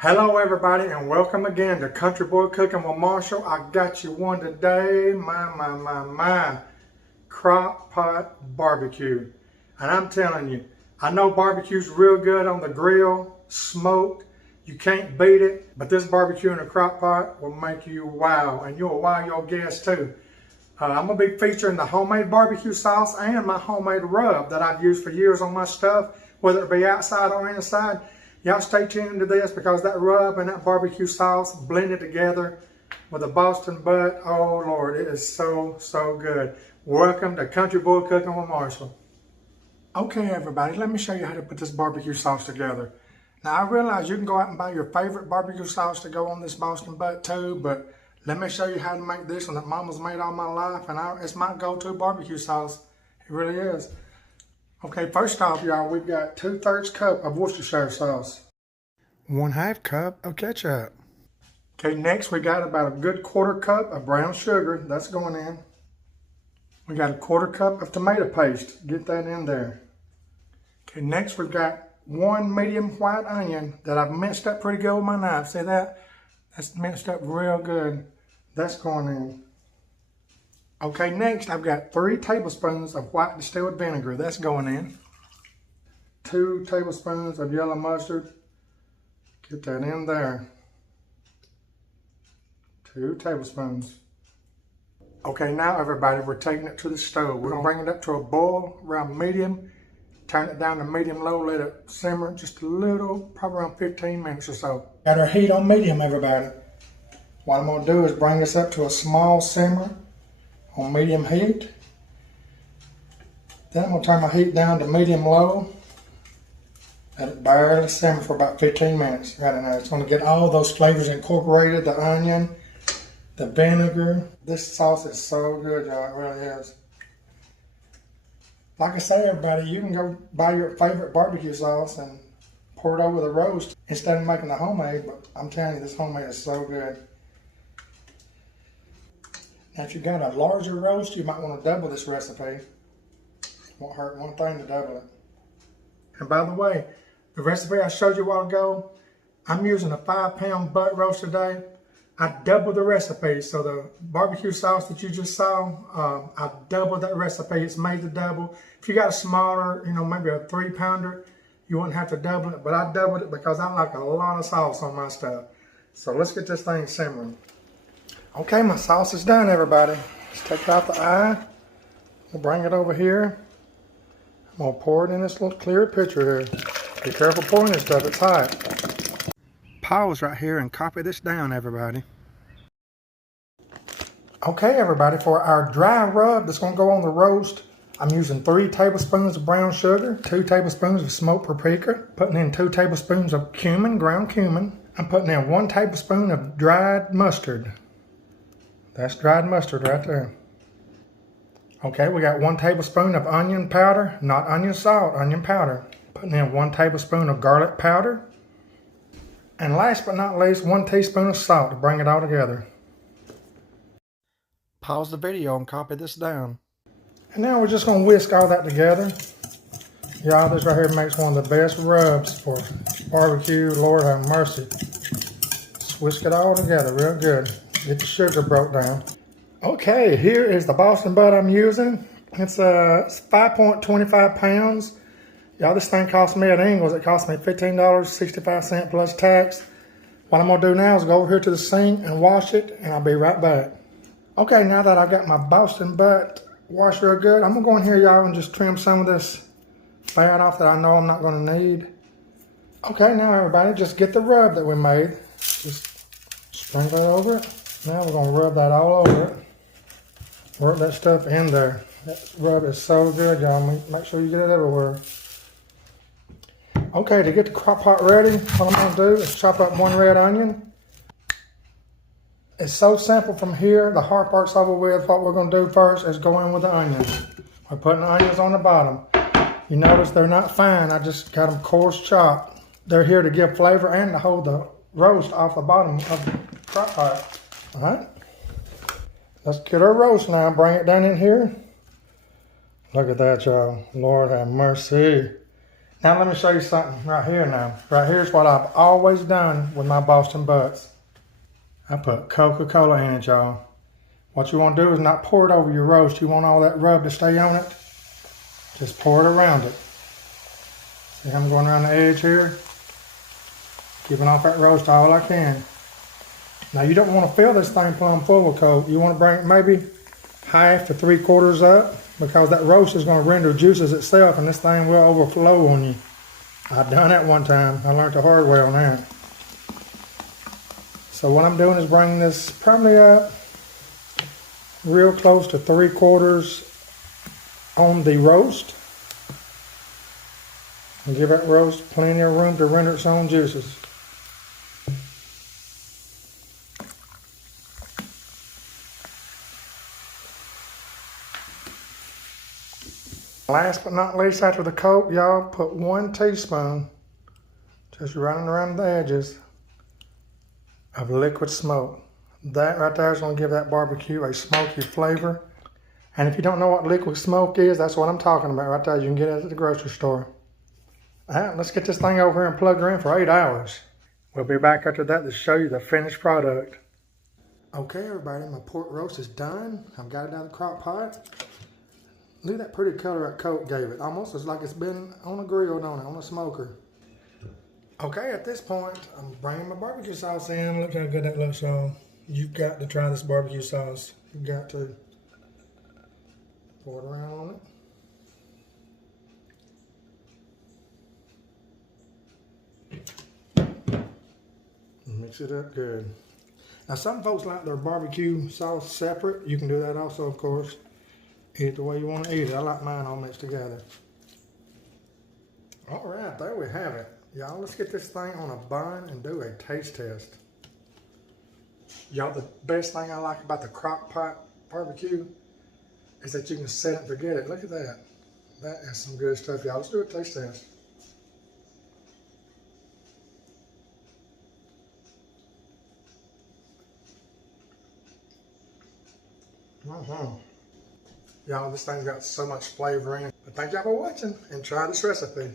Hello everybody and welcome again to Country Boy Cooking with Marshall. I got you one today, my crock pot barbecue. And I'm telling you, I know barbecue's real good on the grill, smoked. You can't beat it, but this barbecue in a crock pot will make you wow, and you'll wow your guests too. I'm going to be featuring the homemade barbecue sauce and my homemade rub that I've used for years on my stuff, whether it be outside or inside. Y'all stay tuned to this because that rub and that barbecue sauce blended together with a Boston butt, oh Lord, it is so good. Welcome to Country Boy Cooking with Marshall. Okay everybody, let me show you how to put this barbecue sauce together. Now I realize you can go out and buy your favorite barbecue sauce to go on this Boston butt too, but let me show you how to make this one that Mama's made all my life, and it's my go-to barbecue sauce. It really is. Okay, first off, y'all, we've got 2/3 cup of Worcestershire sauce. 1/2 cup of ketchup. Okay, next we got about a good 1/4 cup of brown sugar. That's going in. We got a 1/4 cup of tomato paste. Get that in there. Okay, next we've got 1 medium white onion that I've minced up pretty good with my knife. See that? That's minced up real good. That's going in. Okay, next I've got 3 tablespoons of white distilled vinegar. That's going in. 2 tablespoons of yellow mustard. Get that in there. 2 tablespoons. Okay, now everybody, we're taking it to the stove. We're gonna bring it up to a boil around medium. Turn it down to medium low, let it simmer just a little, probably around 15 minutes or so. Got our heat on medium, everybody. What I'm gonna do is bring this up to a small simmer on medium heat. Then I'm going to turn my heat down to medium low. Let it barely simmer for about 15 minutes. Right now, it's going to get all those flavors incorporated, the onion, the vinegar. This sauce is so good, y'all, it really is. Like I say, everybody, you can go buy your favorite barbecue sauce and pour it over the roast instead of making the homemade, but I'm telling you, this homemade is so good. Now, if you've got a larger roast, you might want to double this recipe. Won't hurt one thing to double it. And by the way, the recipe I showed you a while ago, I'm using a 5-pound butt roast today. I doubled the recipe, so the barbecue sauce that you just saw, I doubled that recipe. It's made to double. If you got a smaller, maybe a 3-pounder, you wouldn't have to double it, but I doubled it because I like a lot of sauce on my stuff. So let's get this thing simmering. Okay, my sauce is done, everybody. Let's take out the eye. We'll bring it over here. I'm going to pour it in this little clear pitcher here. Be careful pouring this stuff, it's hot. Pause right here and copy this down, everybody. Okay, everybody, for our dry rub that's going to go on the roast, I'm using 3 tablespoons of brown sugar, 2 tablespoons of smoked paprika, putting in 2 tablespoons of cumin, ground cumin. I'm putting in 1 tablespoon of dried mustard. That's dried mustard right there. Okay, we got 1 tablespoon of onion powder, not onion salt, onion powder. Putting in 1 tablespoon of garlic powder. And last but not least, 1 teaspoon of salt to bring it all together. Pause the video and copy this down. And now we're just going to whisk all that together. Y'all, this right here makes one of the best rubs for barbecue, Lord have mercy. Just whisk it all together real good. Get the sugar broke down. Okay, here is the Boston butt I'm using. It's 5.25 pounds. Y'all, this thing cost me at Ingles. It cost me $15.65 plus tax. What I'm gonna do now is go over here to the sink and wash it, and I'll be right back. Okay, now that I got my Boston butt washed real good, I'm gonna go in here, y'all, and just trim some of this fat off that I know I'm not gonna need. Okay, now everybody, just get the rub that we made. Just sprinkle it over it. Now we're going to rub that all over it. Work that stuff in there. That rub is so good, y'all. Make sure you get it everywhere. Okay, to get the crock pot ready, what I'm going to do is chop up 1 red onion. It's so simple from here. The hard part's over with. What we're going to do first is go in with the onions. We're putting the onions on the bottom. You notice they're not fine. I just got them coarse chopped. They're here to give flavor and to hold the roast off the bottom of the crock pot. All right, let's get our roast now. Bring it down in here. Look at that, y'all. Lord have mercy. Now let me show you something right here now. Right here's what I've always done with my Boston butts. I put Coca-Cola in it, y'all. What you want to do is not pour it over your roast. You want all that rub to stay on it. Just pour it around it. See, I'm going around the edge here. Keeping off that roast all I can. Now you don't want to fill this thing plumb full of Coke. You want to bring it maybe half to 3/4 up, because that roast is going to render juices itself and this thing will overflow on you. I've done that one time. I learned the hard way on that. So what I'm doing is bringing this probably up real close to 3/4 on the roast. And give that roast plenty of room to render its own juices. Last but not least, after the Coke, y'all put 1 teaspoon, just running around the edges, of liquid smoke. That right there is going to give that barbecue a smoky flavor. And if you don't know what liquid smoke is, that's what I'm talking about right there. You can get it at the grocery store. All right, let's get this thing over here and plug her in for 8 hours. We'll be back after that to show you the finished product. Okay, everybody, my pork roast is done. I've got it out of the crock pot. Look at that pretty color that Coke gave it. Almost looks like it's been on a grill, don't it? On a smoker. Okay, at this point, I'm bringing my barbecue sauce in. Look how good that looks, y'all. You've got to try this barbecue sauce. You've got to. Pour it around on it. Mix it up good. Now, some folks like their barbecue sauce separate. You can do that also, of course. Eat it the way you want to eat it. I like mine all mixed together. All right, there we have it. Y'all, let's get this thing on a bun and do a taste test. Y'all, the best thing I like about the crock pot barbecue is that you can set it and forget it. Look at that. That is some good stuff, y'all. Let's do a taste test. Y'all, this thing got so much flavor in it. But thank y'all for watching and try this recipe.